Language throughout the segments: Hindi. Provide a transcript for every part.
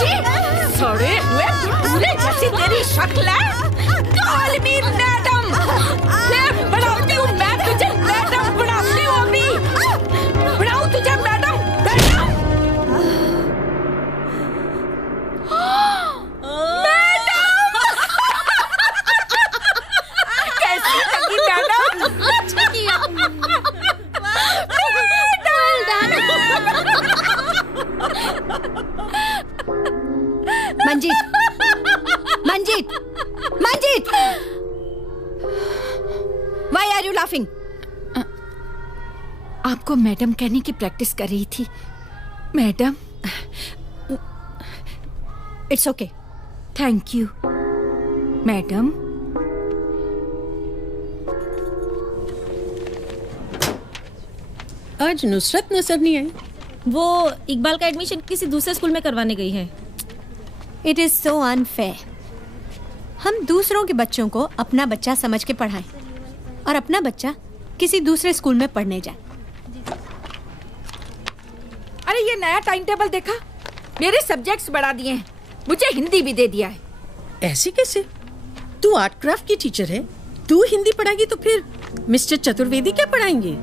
सड़े हुए भटूरे जैसी तेरी शक्ल है। Call me madam. मैं बनाती हूँ, मैं तुझे मैडम बनाती हूँ अभी। बनाऊँ तुझे मैडम? मैडम कैसी लगी मैडम? अच्छा किया। Manjeet, Manjeet, Manjeet, Why are you laughing? आपको मैडम कहने की प्रैक्टिस कर रही थी। Madam. It's okay. Thank you madam. आज नुसरत नजर नहीं आई। वो इकबाल का एडमिशन किसी दूसरे स्कूल में करवाने गई है। It is so unfair. हम दूसरों के बच्चों को अपना बच्चा समझ के पढ़ाएं और अपना बच्चा किसी दूसरे स्कूल में पढ़ने जाए। अरे ये नया टाइम टेबल देखा? मेरे सब्जेक्ट्स बढ़ा दिए हैं, मुझे हिंदी भी दे दिया है। ऐसे कैसे? तू आर्ट क्राफ्ट की टीचर है, तू हिंदी पढ़ाएगी तो फिर मिस्टर चतुर्वेदी क्या पढ़ाएंगे?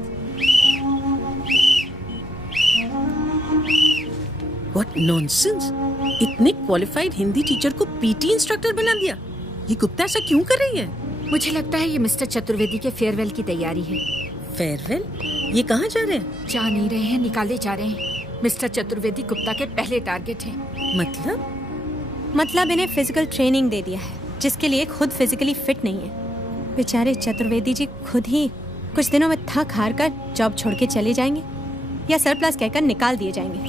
What nonsense! इतने क्वालिफाइड हिंदी टीचर को पीटी इंस्ट्रक्टर बना दिया। ये गुप्ता ऐसा क्यों कर रही है? मुझे लगता है ये मिस्टर चतुर्वेदी के फेयरवेल की तैयारी है। फेयरवेल? ये कहाँ जा रहे हैं? जा नहीं रहे हैं, निकाले जा रहे हैं। मिस्टर चतुर्वेदी गुप्ता के पहले टारगेट हैं। मतलब इन्हें फिजिकल ट्रेनिंग दे दिया है, जिसके लिए खुद फिजिकली फिट नहीं है। बेचारे चतुर्वेदी जी खुद ही कुछ दिनों में थक हार कर जॉब छोड़ के चले जाएंगे या सरप्लस कहकर निकाल दिए जाएंगे।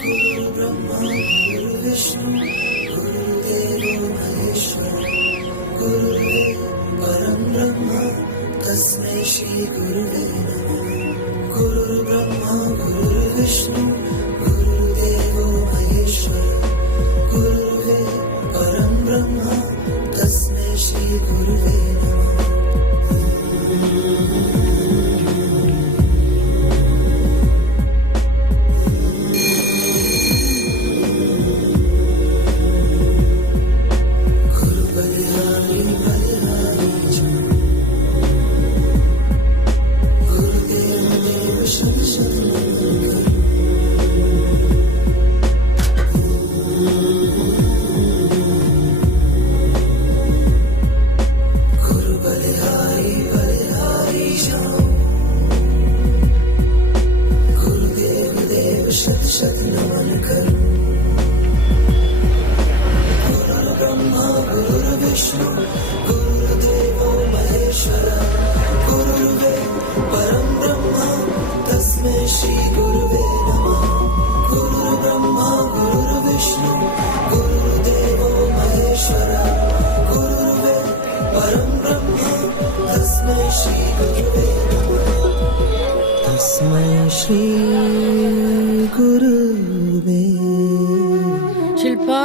शिल्पा,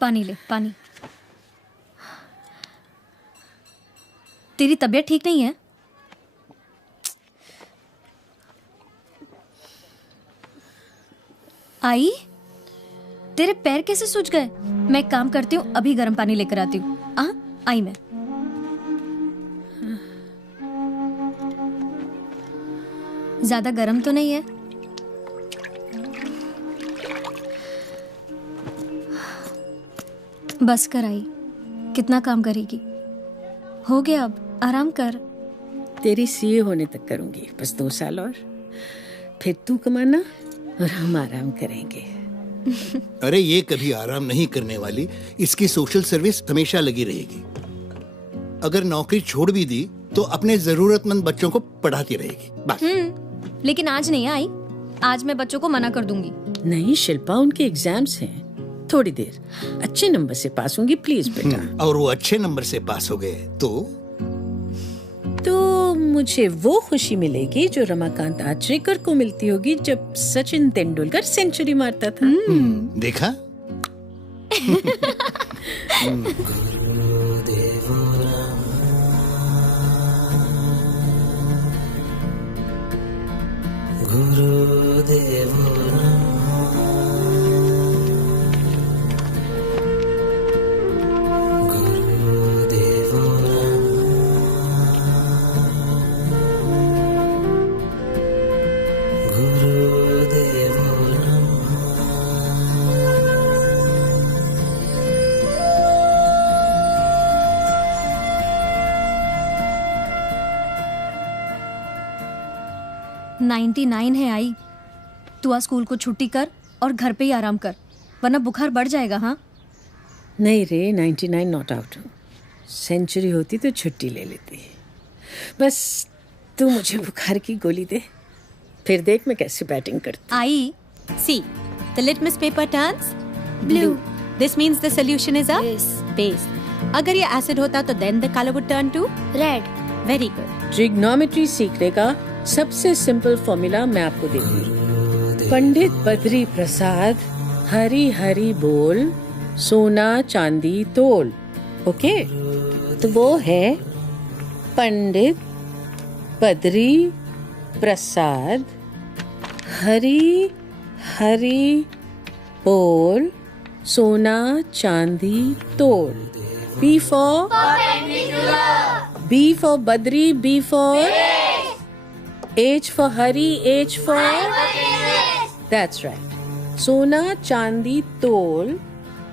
पानी ले, पानी। तेरी तबीयत ठीक नहीं है? आई, तेरे पैर कैसे सूज गए? मैं काम करती हूँ, अभी गर्म पानी लेकर आती हूँ। आई मैं। ज्यादा गर्म तो नहीं है? बस कर आई, कितना काम करेगी? हो गया, अब आराम कर। तेरी सीए होने तक करूंगी, बस 2 साल और, फिर तू कमाना और हम आराम करेंगे। अरे ये कभी आराम नहीं करने वाली, इसकी सोशल सर्विस हमेशा लगी रहेगी। अगर नौकरी छोड़ भी दी तो अपने जरूरतमंद बच्चों को पढ़ाती रहेगी बस। लेकिन आज नहीं आई, आज मैं बच्चों को मना कर दूंगी। नहीं शिल्पा, उनके एग्जाम्स हैं, थोड़ी देर अच्छे नंबर से पास होंगी, प्लीज बेटा। और वो अच्छे नंबर से पास हो गए तो मुझे वो खुशी मिलेगी जो रमाकांत आचरेकर को मिलती होगी जब सचिन तेंदुलकर सेंचुरी मारता था। देखा? $99 है आई। तू आज स्कूल को छुट्टी कर और घर पे ही आराम कर, वरना बुखार बढ़ जाएगा। हाँ नहीं रे, 99 नॉट आउट हूँ। सेंचुरी होती तो छुट्टी ले लेती। बस तू मुझे बुखार की गोली दे, फिर देख मैं कैसे बैटिंग करती। आई See, the litmus paper turns blue. This means the solution is a base. अगर ये एसिड होता तो then the color would turn to red. Very good. Trigonometry सीखने का सबसे सिंपल फॉर्मूला मैं आपको देती हूँ। पंडित बद्री प्रसाद हरी हरी बोल, सोना चांदी तोल। ओके, तो वो है पंडित बद्री प्रसाद हरी हरी बोल, सोना चांदी तोल। B for B for Badri, B for H for Hari, H for That's right. सोना चांदी तोल,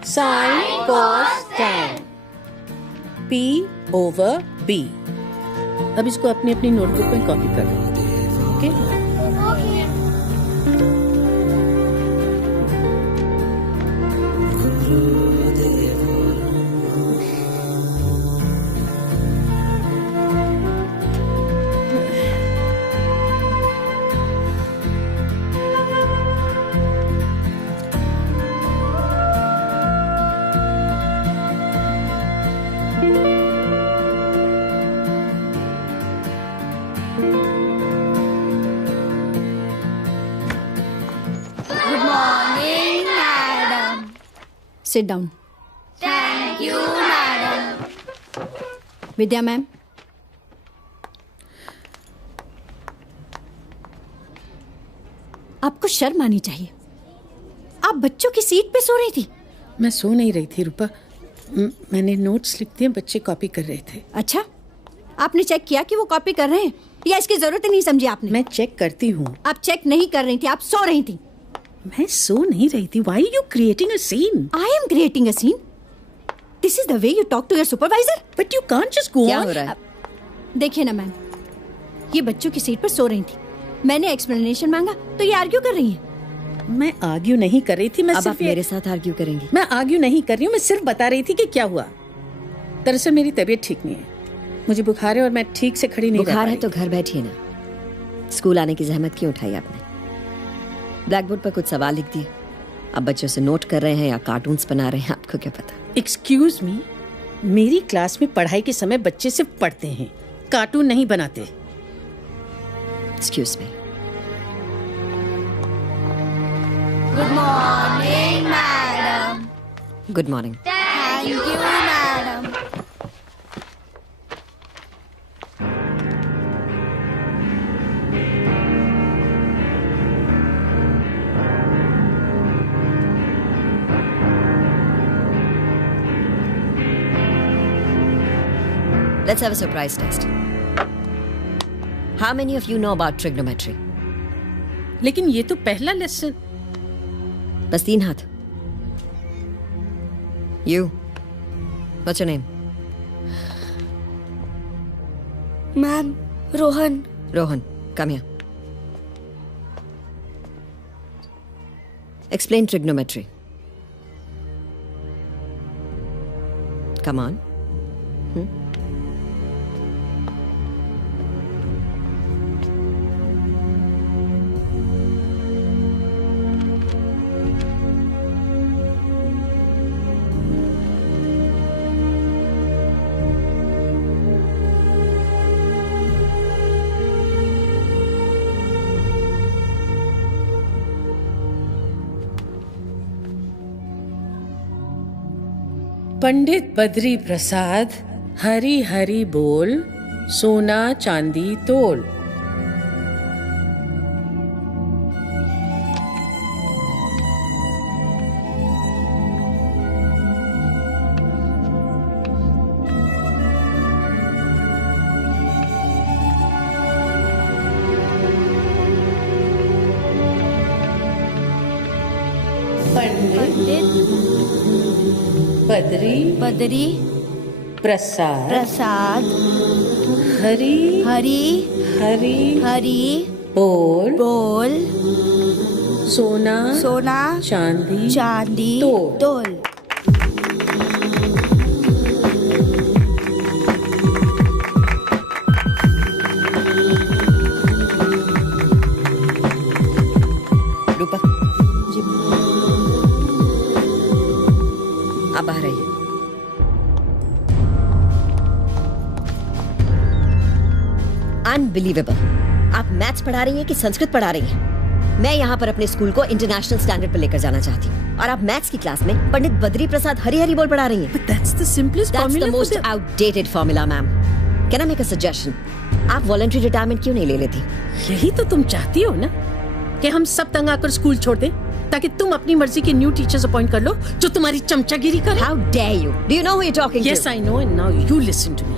sin cos tan, P over B. अब इसको अपनी अपनी नोटबुक में कॉपी कर लो। Okay? Sit down. Thank you, madam. Vidya ma'am, आपको शर्म आनी चाहिए। आप बच्चों की सीट पे सो रही थी। मैं सो नहीं रही थी रूपा, मैंने नोट्स लिख दिए, बच्चे कॉपी कर रहे थे। अच्छा, आपने चेक किया कि वो कॉपी कर रहे हैं या इसकी जरूरत ही नहीं समझी आपने? मैं चेक करती हूँ। आप चेक नहीं कर रही थी, आप सो रही थी। मैं सो नहीं रही थी। Why are you creating a scene? I am creating a scene. This is the way you talk to your supervisor. But you can't just go क्या on. हो रहा है? देखिए ना मैम, ये बच्चों की सीट पर सो रही थी। मैंने एक्सप्लेनेशन मांगा तो ये आर्ग्यू कर रही हैं। मैं आर्ग्यू नहीं कर रही थी। मैं अब सिर्फ आप मेरे साथ आर्ग्यू करेंगी? मैं आर्ग्यू नहीं कर रही हूँ, मैं सिर्फ बता रही थी कि क्या हुआ। दरअसल मेरी तबीयत ठीक नहीं है, मुझे बुखार है और मैं ठीक से खड़ी नहीं रह पा बुखार रही। है तो घर बैठिए ना। स्कूल आने की जहमत क्यों उठाई आपने? ब्लैक बोर्ड पर कुछ सवाल लिख दिए, अब बच्चों से नोट कर रहे हैं या कार्टून्स बना रहे हैं, आपको क्या पता। एक्सक्यूज मी, मेरी क्लास में पढ़ाई के समय बच्चे सिर्फ पढ़ते हैं, कार्टून नहीं बनाते। Excuse me. Good morning, madam. Good morning. Thank you, madam. Let's have a surprise test. How many of you know about trigonometry? लेकिन ये तो पहला लेसन। बस 3 हाथ। You. What's your name? Ma'am, Rohan. Rohan, come here. Explain trigonometry. Come on. Pandit Badri Prasad, Hari Hari बोल, सोना चांदी तोल। बद्री बद्री प्रसाद प्रसाद हरी हरी हरी हरी बोल बोल सोना सोना चांदी चांदी तोल। तोल। रूपा आप बाहर आइए। अनबिलीवेबल, आप मैथ्स पढ़ा रही हैं कि संस्कृत पढ़ा रही हैं? मैं यहाँ पर अपने स्कूल को इंटरनेशनल स्टैंडर्ड पर लेकर जाना चाहती हूँ और आप मैथ्स की क्लास में पंडित बद्री प्रसाद हरी हरी बोल पढ़ा रही हैं। That's the simplest That's formula the for most the- outdated formula, ma'am. Can I make a suggestion? आप वॉलंटरी रिटायरमेंट क्यों नहीं ले लेती? यही तो तुम चाहती हो ना, कि हम सब तंग आकर स्कूल छोड़ दें ताकि तुम अपनी मर्जी के न्यू टीचर्स अपॉइंट कर लो जो तुम्हारी चमचागिरी करे। How dare you? Do you know who you're talking to? Yes, I know, and now you listen to me.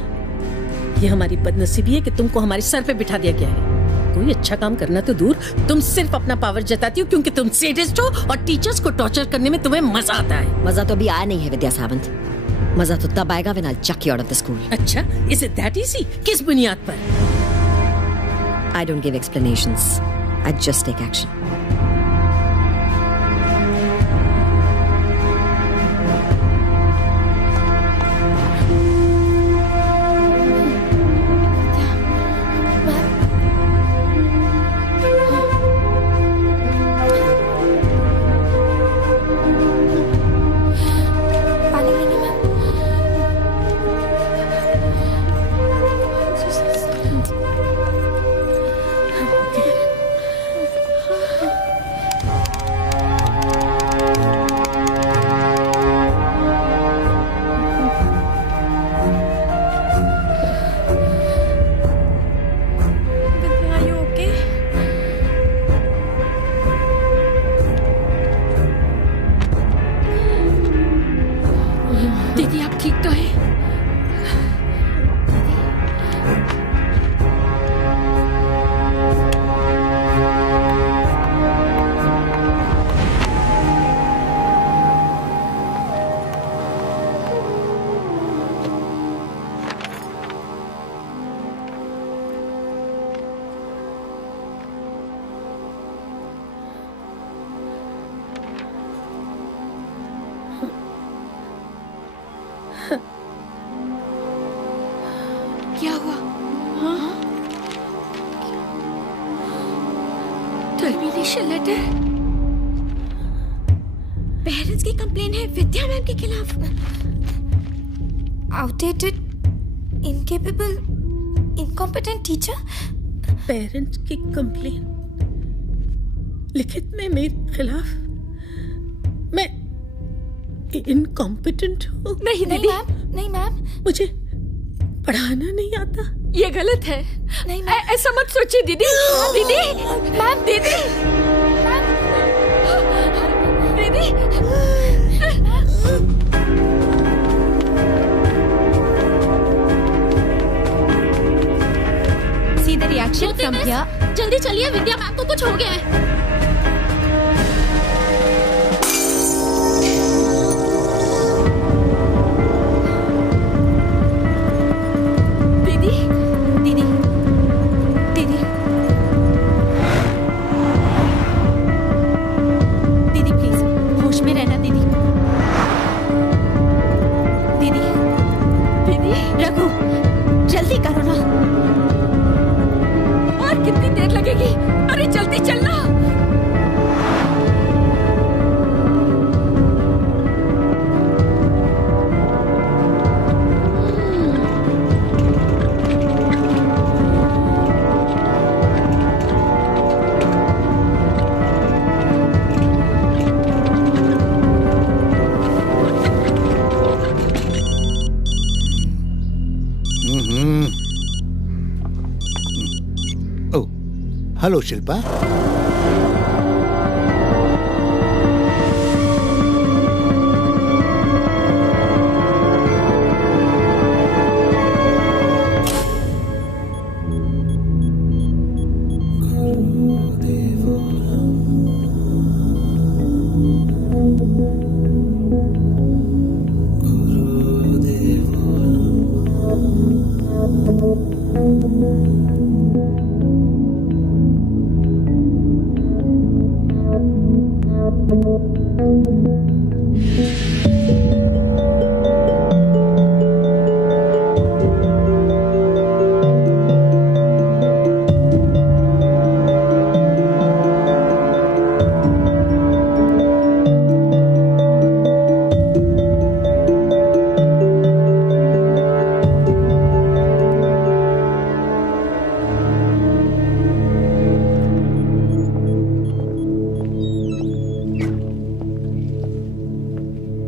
ये हमारी बदनसीबी है कि तुमको हमारे सर पे बिठा दिया गया है। कोई अच्छा काम करना तो दूर, तुम सिर्फ अपना पावर जताती हो क्योंकि तुम सेडिस्ट हो और टीचर्स को टॉर्चर करने में तुम्हें मजा आता है। मजा तो अभी आया नहीं है विद्या सावंत। मजा तो तब आएगा when I'll chuck you out of the school. अच्छा, is it that easy? किस बुनियाद पर? I don't give explanations. I just take action. पानी लेंगे मैम? Are you okay? दीदी आप ठीक तो है? क्या हुआ? हाँ? Termination letter? पेरेंट्स की कंप्लेन है विद्या मैम के खिलाफ। Outdated, incapable, incompetent teacher? Parents की कंप्लेन लिखित में मेरे खिलाफ? मैं इनकॉम्पिटेंट हूँ? नहीं नहीं दीदी, मैम, नहीं मैम, मुझे पढ़ाना नहीं आता? ये गलत है। नहीं मैम। ऐसा मत सोचिए दीदी। दीदी, मैम, दीदी, दीदी। See the reaction from here. जल्दी चलिए, विद्या मैम को कुछ हो गया है। दीदी, दीदी, दीदी, दीदी प्लीज होश में रहना दीदी। दीदी, दीदी, रघु जल्दी करो ना। और कितनी देर लगेगी? अरे जल्दी चलना। Hello Shilpa.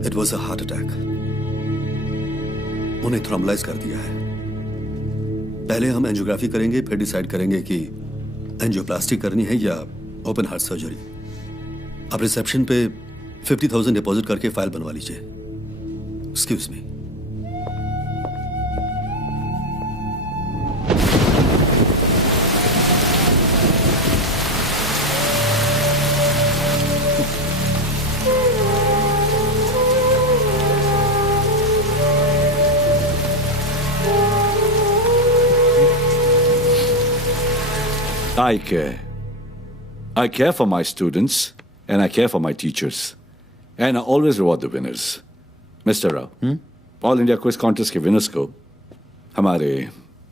It was a heart attack. उन्हें थ्रोम्बलाइज कर दिया है। पहले हम एंजियोग्राफी करेंगे, फिर डिसाइड करेंगे कि एंजियोप्लास्टी करनी है या ओपन हार्ट सर्जरी। आप रिसेप्शन पे 50,000 डिपॉजिट करके फाइल बनवा लीजिए। Excuse me. I care. I care for my students and I care for my teachers. And I always reward the winners. Mr. Rao, All India Quiz Contest के winners को हमारे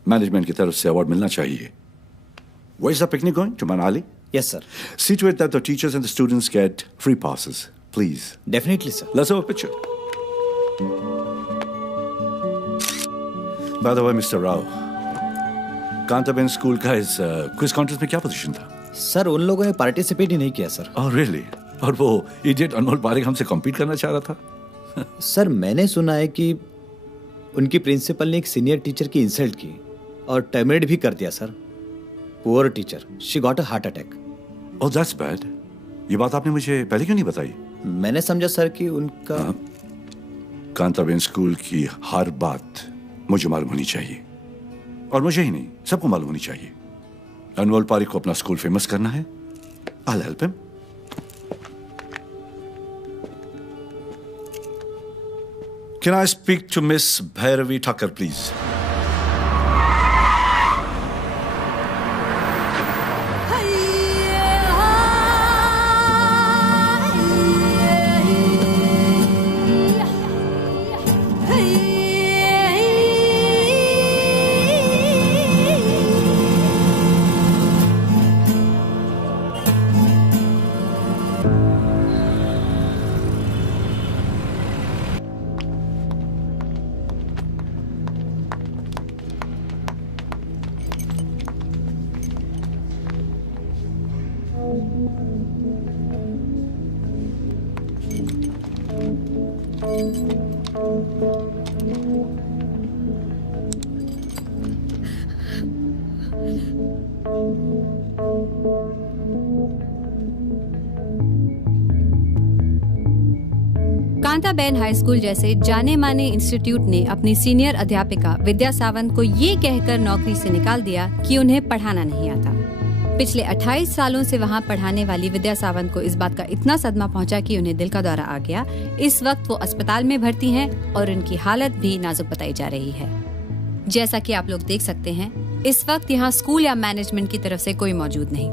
management की तरफ से award मिलना चाहिए. Where's the picnic going? To Manali? Yes, sir. See to it that the teachers and the students get free passes. Please. Definitely, sir. Let's have a picture. By the way, Mr. Rao, Kantaben school का इस क्विज कॉन्टेस्ट में क्या पोजीशन था? सर उन लोगों ने पार्टिसिपेट ही नहीं किया सर। Oh, really? और वो इडियट अनमोल पारेख हमसे कॉम्पीट करना चाह रहा था? सर मैंने सुना है कि उनकी प्रिंसिपल ने एक सीनियर टीचर की इंसल्ट की और टर्मिनेट भी कर दिया sir. Poor teacher, she got a heart attack. Oh, that's bad. ये बात आपने मुझे पहले क्यों नहीं बताई? मैंने समझा सर कि उनका कांताबेन स्कूल की हर बात मुझे मालूम होनी चाहिए और मुझे ही नहीं सबको मालूम होनी चाहिए। अनमोल पारेख को अपना स्कूल फेमस करना है। I'll help him. Can I speak to Miss Bhairavi Thakur, please? Kantaben high school जैसे जाने माने इंस्टीट्यूट ने अपनी सीनियर अध्यापिका विद्या सावंत को ये कहकर नौकरी से निकाल दिया कि उन्हें पढ़ाना नहीं आता। पिछले 28 सालों से वहां पढ़ाने वाली विद्या सावंत को इस बात का इतना सदमा पहुंचा कि उन्हें दिल का दौरा आ गया। इस वक्त वो अस्पताल में भर्ती हैं और उनकी हालत भी नाजुक बताई जा रही है। जैसा कि आप लोग देख सकते हैं, इस वक्त यहाँ स्कूल या मैनेजमेंट की तरफ से कोई मौजूद नहीं।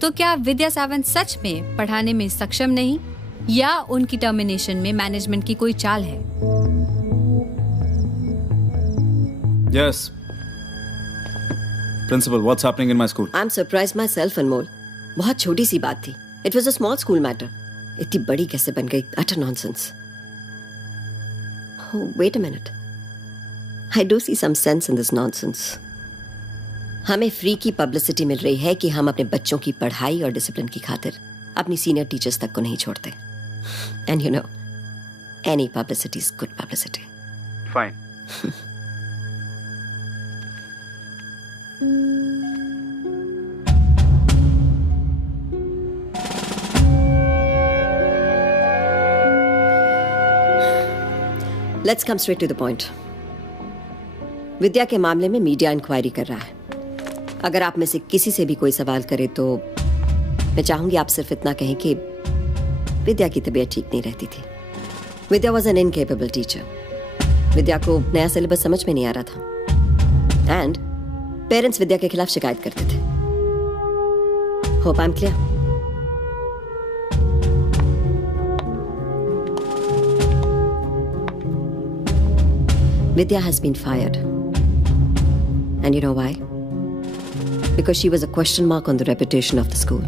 तो क्या विद्या सावंत सच में पढ़ाने में सक्षम नहीं या उनकी टर्मिनेशन में मैनेजमेंट की कोई चाल है? Yes. Principal, what's happening in my school? I'm surprised myself, Anmol. बहुत छोटी सी बात थी. It was a small school matter. इतनी बड़ी कैसे बन गई? Utter nonsense. Oh, wait a minute. I do see some sense in this nonsense. हमें फ्री की पब्लिसिटी मिल रही है कि हम अपने बच्चों की पढ़ाई और डिसिप्लिन की खातिर अपनी सीनियर टीचर्स तक को नहीं छोड़ते. And you know, any publicity is good publicity. Fine. Let's come straight to the point. Vidya के मामले में मीडिया इंक्वायरी कर रहा है। अगर आप में से किसी से भी कोई सवाल करे तो मैं चाहूंगी आप सिर्फ इतना कहें कि विद्या की तबीयत ठीक नहीं रहती थी। विद्या वॉज एन इनकेपेबल टीचर। विद्या को नया सिलेबस समझ में नहीं आ रहा था एंड पेरेंट्स विद्या के खिलाफ शिकायत करते थे। Hope I am clear? Vidya has been fired. And you know why? Because she was a question mark on the reputation of the school.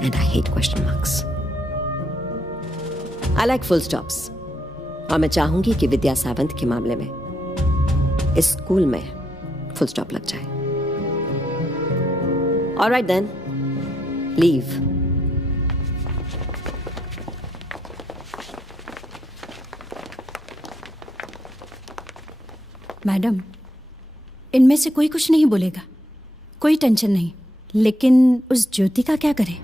And I hate question marks. I like full stops. और मैं चाहूंगी कि विद्या सावंत के मामले में इस स्कूल में full stop लग जाए. All right then. Leave. Madam, इनमें से कोई कुछ नहीं बोलेगा, कोई टेंशन नहीं। लेकिन उस ज्योति का क्या करें?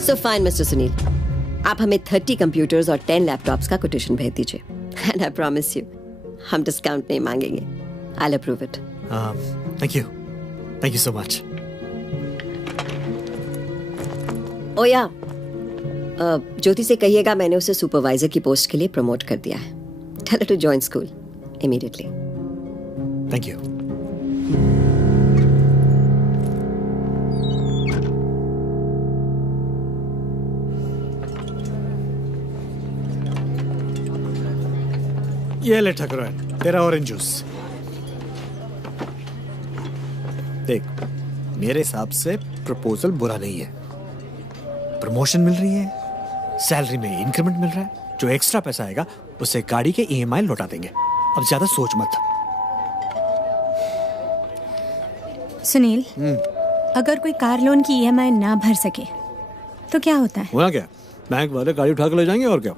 So fine, Mr. Sunil. आप हमें 30 कंप्यूटर्स और 10 लैपटॉप्स का कोटेशन भेज दीजिए एंड आई प्रॉमिस यू हम डिस्काउंट नहीं मांगेंगे। I'll approve it. Thank you so much. ओ या ज्योति से कहिएगा मैंने उसे सुपरवाइजर की पोस्ट के लिए प्रमोट कर दिया है। Tell her to join school immediately. Thank you. ये ले ठकुराइन, तेरा ऑरेंज जूस। देख, मेरे हिसाब से प्रपोजल बुरा नहीं है। प्रमोशन मिल रही है, सैलरी में इंक्रीमेंट मिल रहा है, जो एक्स्ट्रा पैसा आएगा उसे गाड़ी के EMI लौटा देंगे। अब ज्यादा सोच मत। सुनील, अगर कोई कार लोन की EMI ना भर सके तो क्या होता है? हुआ क्या? बैंक वाले गाड़ी उठा कर ले जाएंगे और क्या।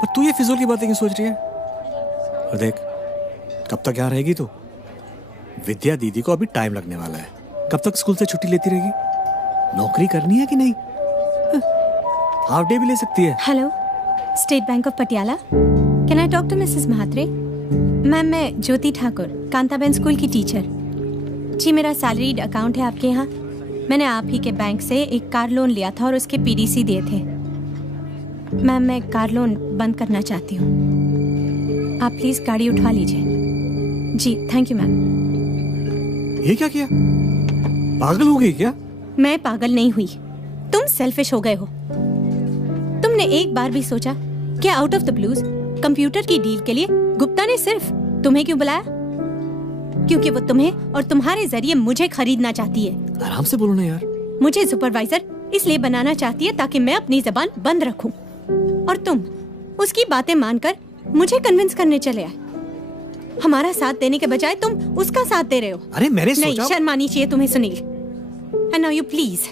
पर तू ये फिजूल की बातें क्यों सोच रही है? और देख, कब तक यहाँ रहेगी तू? विद्या दीदी को अभी टाइम लगने वाला है। कब तक स्कूल से छुट्टी लेती रहेगी? नौकरी करनी है कि नहीं? हाफ डे भी ले सकती है। Hello, state bank of Patiala, can I talk to Mrs Mhatre? Ma'am, मैं ज्योति ठाकुर, कांताबेन स्कूल की टीचर। जी, मेरा सैलरीड अकाउंट है आपके यहाँ। मैंने आप ही के बैंक से एक कार लोन लिया था और उसके PDC दिए थे। मैम, मैं कार लोन बंद करना चाहती हूँ। आप प्लीज गाड़ी उठवा लीजिए। जी, थैंक यू मैम। ये क्या किया? पागल हो गई क्या? मैं पागल नहीं हुई, तुम सेल्फिश हो गए हो। तुमने एक बार भी सोचा कि out of the blues computer की डील के लिए गुप्ता ने सिर्फ तुम्हें क्यों बुलाया? क्योंकि वो तुम्हें और तुम्हारे जरिए मुझे खरीदना चाहती है। आराम से बोलो ना यार। मुझे सुपरवाइजर इसलिए बनाना चाहती है ताकि मैं अपनी जबान बंद रखूं, और तुम उसकी बातें मानकर मुझे कन्विंस करने चले आए। हमारा साथ देने के बजाय तुम उसका साथ दे रहे हो। अरे मैंने नहीं, सोचा... शर्म आनी चाहिए तुम्हें Sunil. And now you please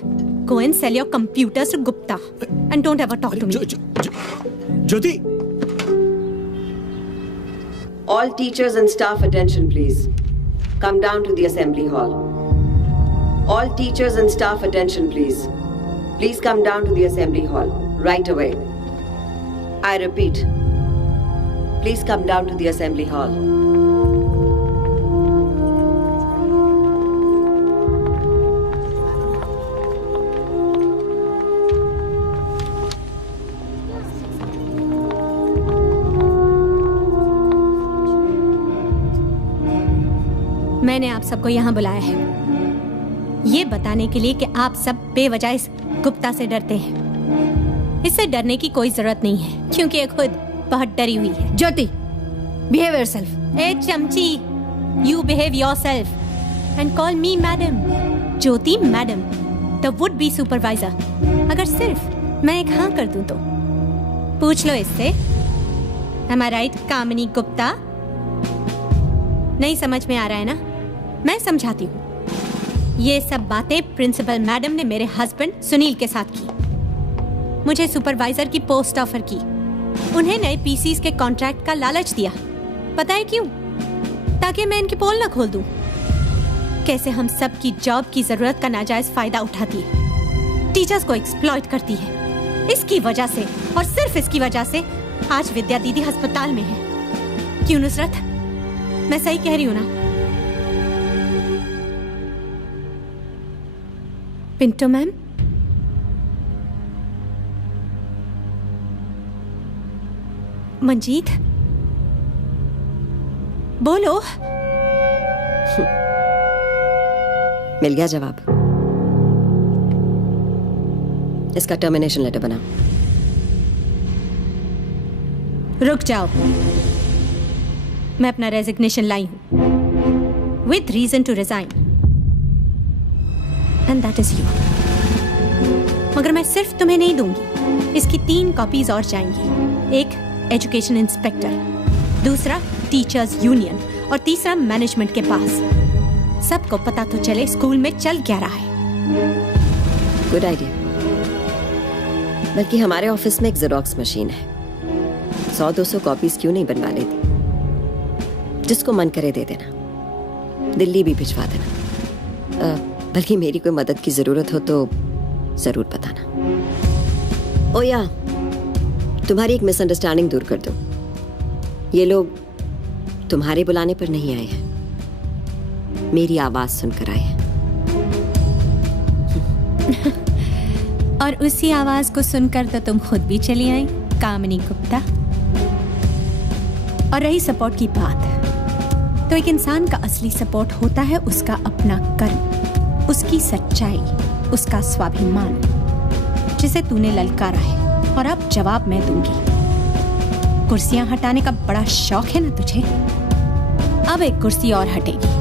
go and sell your computers to Gupta and don't ever talk to me. Jyoti, All teachers and staff attention please. Come down to the assembly hall. All teachers and staff attention please. Please come down to the assembly hall right away. I repeat. Please come down to the assembly hall. मैंने आप सबको यहाँ बुलाया है ये बताने के लिए कि आप सब बेवजह इस गुप्ता से डरते हैं। इससे डरने की कोई जरूरत नहीं है क्योंकि ये खुद बहुत डरी हुई है। Jyoti, behave yourself. ए चमची, you behave yourself and call me madam. Jyoti madam, the would be supervisor. अगर सिर्फ मैं एक हाँ कर दूं तो पूछ लो इससे। Am I right, कामिनी गुप्ता? नहीं समझ में आ रहा है ना? मैं समझाती हूँ। ये सब बातें प्रिंसिपल मैडम ने मेरे हस्बैंड सुनील के साथ की। मुझे सुपरवाइजर की पोस्ट ऑफर की, उन्हें नए पीसीस के कॉन्ट्रैक्ट का लालच दिया। पता है क्यों? ताकि मैं इनकी पोल न खोल दूं। कैसे हम सब की जॉब की जरूरत का नाजायज फायदा उठाती है, टीचर्स को एक्सप्लॉइट करती है। इसकी वजह से और सिर्फ इसकी वजह से आज विद्या दीदी अस्पताल में है। क्यों नुसरत, मैं सही कह रही हूं ना? पिंटो मैम, मंजीत, बोलो। मिल गया जवाब। इसका टर्मिनेशन लेटर बना। रुक जाओ, मैं अपना रेजिग्नेशन लाई हूं with reason to resign, and that is you. मगर मैं सिर्फ तुम्हें नहीं दूंगी, इसकी 3 कॉपीज और जाएंगी। एक एजुकेशन इंस्पेक्टर, दूसरा टीचर्स यूनियन और तीसरा मैनेजमेंट के पास। सबको पता तो चले स्कूल में चल क्या रहा है। Good idea. बल्कि हमारे ऑफिस में एक जेरोक्स मशीन है, 100-200 कॉपीज क्यों नहीं बनवा लेती? जिसको मन करे दे देना, दिल्ली भी भिजवा देना। बल्कि मेरी कोई मदद की जरूरत हो तो जरूर बताना। ओ या, तुम्हारी एक मिसअंडरस्टैंडिंग दूर कर दो। ये लोग तुम्हारे बुलाने पर नहीं आए हैं, मेरी आवाज सुनकर आए हैं। और उसी आवाज को सुनकर तो तुम खुद भी चली आई, कामिनी गुप्ता। और रही सपोर्ट की बात, तो एक इंसान का असली सपोर्ट होता है उसका अपना कर्म, उसकी सच्चाई, उसका स्वाभिमान, जिसे तूने ललकारा है। और अब जवाब मैं दूंगी। कुर्सियां हटाने का बड़ा शौक है ना तुझे? अब एक कुर्सी और हटेगी।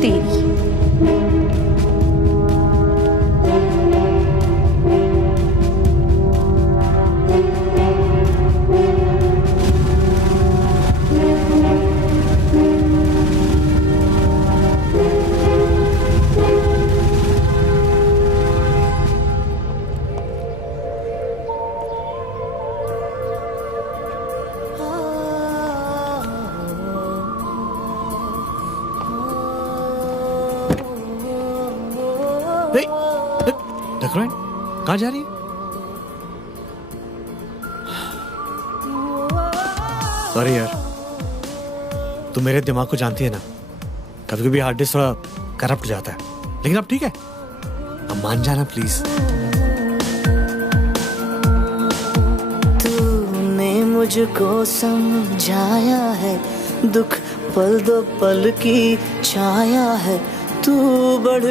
तेरी। कहाँ जा रही है? सॉरी यार, तुम मेरे दिमाग को जानती है ना, कभी कभी हार्ड डिस्क थोड़ा करप्ट हो जाता है, लेकिन अब ठीक है, अब मान जाना प्लीज। तूने मुझको समझाया है, दुख पल दो पल की छाया है, तू बढ़